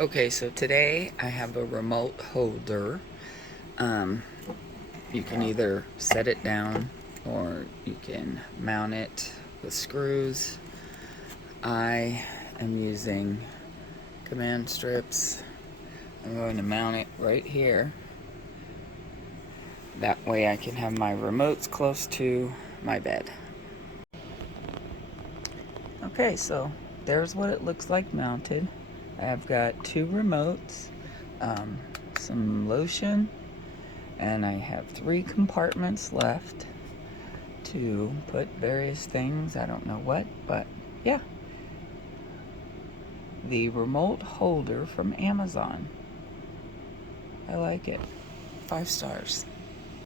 Okay, so today I have a remote holder. Um, you can either set it down or you can mount it with screws. I am using command strips. I'm going to mount it right here. That way I can have my remotes close to my bed. Okay, so there's what it looks like mounted. I've got two remotes, some lotion, and I have 3 compartments left to put various things. I don't know what, but yeah. The remote holder from Amazon. I like it. 5 stars.